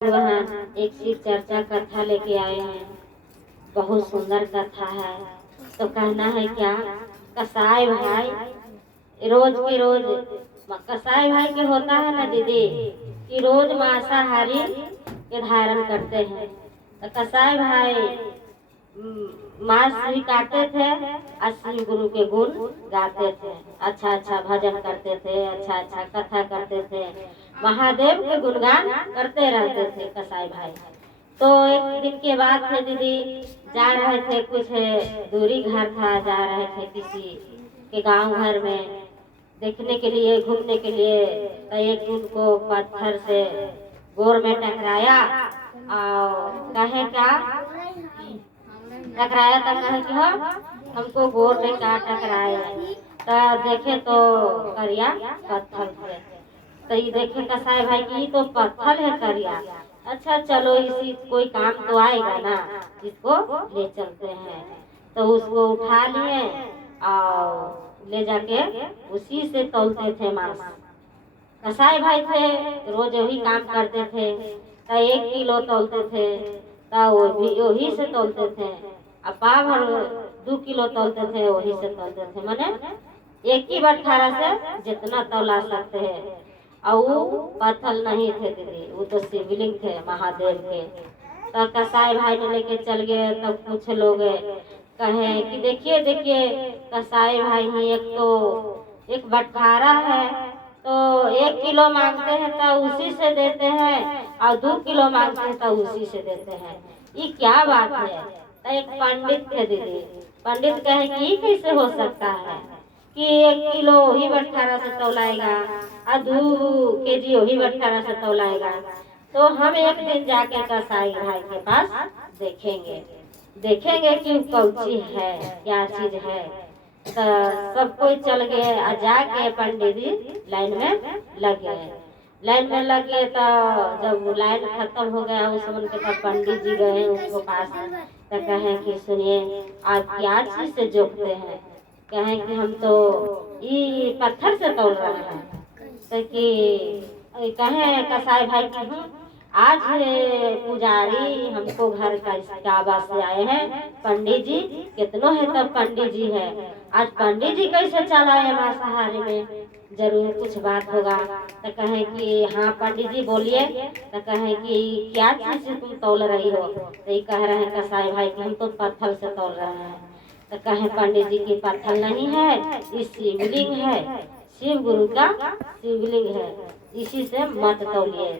वहाँ एक शिव चर्चा कथा लेके आए हैं। बहुत सुंदर कथा है। तो कहना है क्या, कसाई भाई रोज के रोज कसाई भाई के होता है ना दीदी कि रोज मांसाहारी के धारण करते हैं। तो कसाई भाई मांस भी काटते थे और शिव गुरु के गुण गाते थे, अच्छा अच्छा भजन करते थे, अच्छा अच्छा कथा करते थे, महादेव के गुणगान करते रहते थे कसाई भाई। तो एक दिन के बाद थे दीदी, जा रहे थे कुछ दूरी घर था, जा रहे थे किसी के गांव घर में देखने के लिए, घूमने के लिए। तो एक उनको पत्थर से गोर में टकराया और कहे क्या टकराया था, कहे कि हमको गोर में क्या टकराया। तो देखे तो करिया पत्थर थे। तो ये देखे कसाई भाई की तो पत्थर है करिया, अच्छा चलो इसी कोई काम तो आएगा ना, इसको ले चलते हैं। तो उसको उठा लिए और ले जाके उसी से तौलते थे मांस। कसाई भाई थे, रोज वही काम करते थे। तो 1 किलो तौलते थे, तो वो भी वही से तौलते थे। अब पाव भर 2 किलो तौलते थे, वही से तौलते थे। माने एक ही बटखारा से जितना तौला सकते हैं। और वो पत्थर नहीं थे दीदी, वो तो शिवलिंग थे महादेव के। तो कसाई भाई ने लेके चल गए। तो कुछ लोग कहे कि देखिए देखिए कसाई भाई ही एक बटखारा है, तो 1 किलो मांगते हैं तो उसी से देते हैं, और 2 किलो मांगते हैं तो उसी से देते हैं, ये क्या बात है। तो एक पंडित थे दीदी, पंडित कहे कि ये कैसे हो सकता है कि 1 किलो ही बटखारा से तौलाएगा और 2 केजी वही बटखारा से तौलाएगा। तो हम एक दिन जाके कसाई भाई के पास देखेंगे देखेंगे कि कौची है, क्या चीज है। तो सब कोई चल गए और जाके पंडित जी लाइन में लग गए। लाइन में लग गए तो जब लाइन खत्म हो गया उस समय के पास पंडित जी गए उसको पास। तो कहे कि सुनिए आप क्या चीज से जोखते हैं। कहे कि हम तो ये पत्थर से तोड़ रहे हैं। तो कि कहे कसाई भाई की आज पुजारी हमको घर का काबा से आए हैं, पंडित जी कितनो है तब पंडित जी है, आज पंडित जी कैसे चलाए मांसाहारी में, जरूर कुछ बात होगा। तो कहे कि हाँ पंडित जी बोलिए। तो कहे कि क्या चीज से तुम तौल रही हो। तो ये कह रहे हैं कसाई भाई कि हम तो पत्थर से तौल रहे हैं। तो कहे पंडित जी की पत्थर नहीं है, ये शिवलिंग है, शिव गुरु का शिवलिंग है, इसी से मत तौलिए।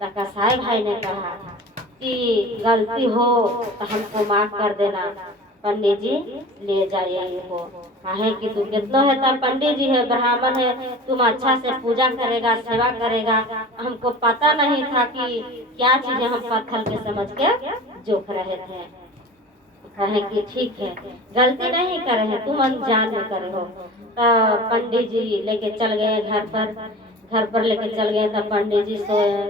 तो कसाई भाई ने कहा कि गलती हो तो हमको माफ कर देना, पंडित जी ले जाइए इनको। कहे कि तू कितना है तब पंडित जी है, ब्राह्मण है, तुम अच्छा से पूजा करेगा, सेवा करेगा, हमको पता नहीं था कि क्या चीजें हम पत्थर के समझ के जोख रहे थे। कहे कि ठीक है, गलती नहीं करे हैं, तुम अनजान में करे हो। तो पंडित जी लेके चल गए घर पर लेके चल गए। तो पंडित जी सोए।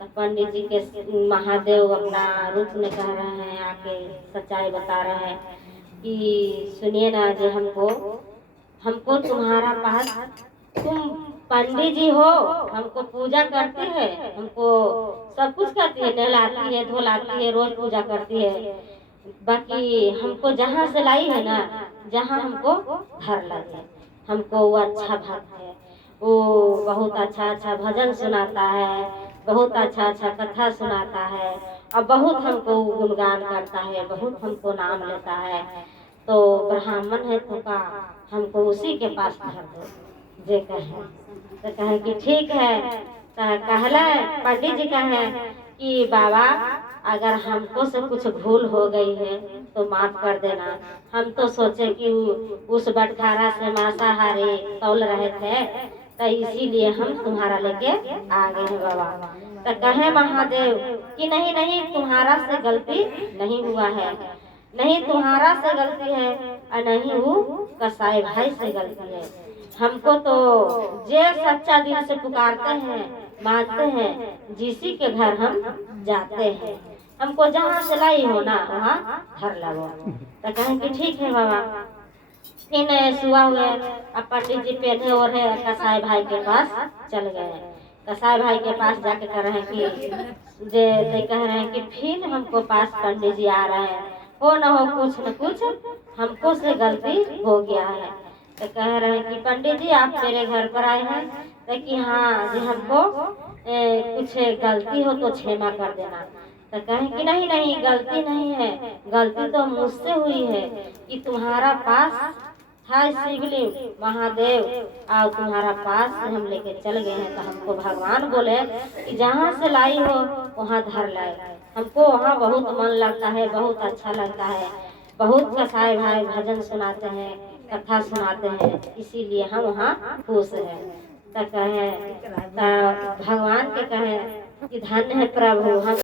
तो पंडित जी के महादेव अपना रूप में कह रहे हैं, आके सच्चाई बता रहे हैं कि सुनिए ना जी, हमको हमको तुम्हारा पास, तुम पंडित जी हो, हमको पूजा करती है, हमको सब कुछ करती है, नहलाती है, धोलाती है, रोज पूजा करती है, बाकी हमको जहाँ से लाई है ना, जहाँ हमको घर लगे, हमको वो अच्छा भक्त है, वो बहुत अच्छा अच्छा भजन सुनाता है, बहुत अच्छा अच्छा कथा सुनाता है, और बहुत हमको गुणगान करता है, बहुत हमको नाम लेता है। तो ब्राह्मण है तो का हमको उसी के पास धर दो जे कहे। तो कहे कि ठीक है। तो कहला पंडित जी कहे कि बाबा अगर हमको से कुछ भूल हो गई है तो माफ कर देना, हम तो सोचे कि उस बटखारा से मांसाहारी तौल रहे थे, तो इसीलिए हम तुम्हारा लेके आ गए हैं बाबा। तो कहे महादेव कि नहीं नहीं, तुम्हारा से गलती नहीं हुआ है, नहीं तुम्हारा से गलती है और नहीं वो कसाई भाई से गलती है। हमको तो जे सच्चा दिल से पुकारते हैं, मानते हैं, जिसी के घर हम जाते हैं, हमको जहाँ से लाई हो ना वहाँ घर लगो। तो कहें कि ठीक है बाबा। फिर सुबह हुए अब पंडित जी पहने ओढ़े कसाई भाई के पास चल गए कसाई भाई के पास जाके कह रहे हैं कि जे कह रहे हैं कि फिर हमको पास पंडित जी आ रहे हैं, हो न हो कुछ न कुछ हमको से गलती हो गया है। तो कह रहे हैं कि पंडित जी आप मेरे घर पर आए हैं, तो कि हाँ जी हमको कुछ गलती हो तो क्षमा कर देना। तो कहें कि नहीं नहीं गलती नहीं है, गलती तो मुझसे हुई है कि तुम्हारा पास था शिवलिंग महादेव और तुम्हारा पास से हम लेके चल गए हैं। तो हमको भगवान बोले कि जहाँ से लाई हो वहाँ धर लाए। हमको वहाँ बहुत मन लगता है, बहुत अच्छा लगता है। बहुत कसाई भाई भजन सुनाते हैं, कथा सुनाते हैं, इसीलिए हम वहाँ खुश हैं। तो कहे भगवान के कहे कि धन्य है प्रभु हम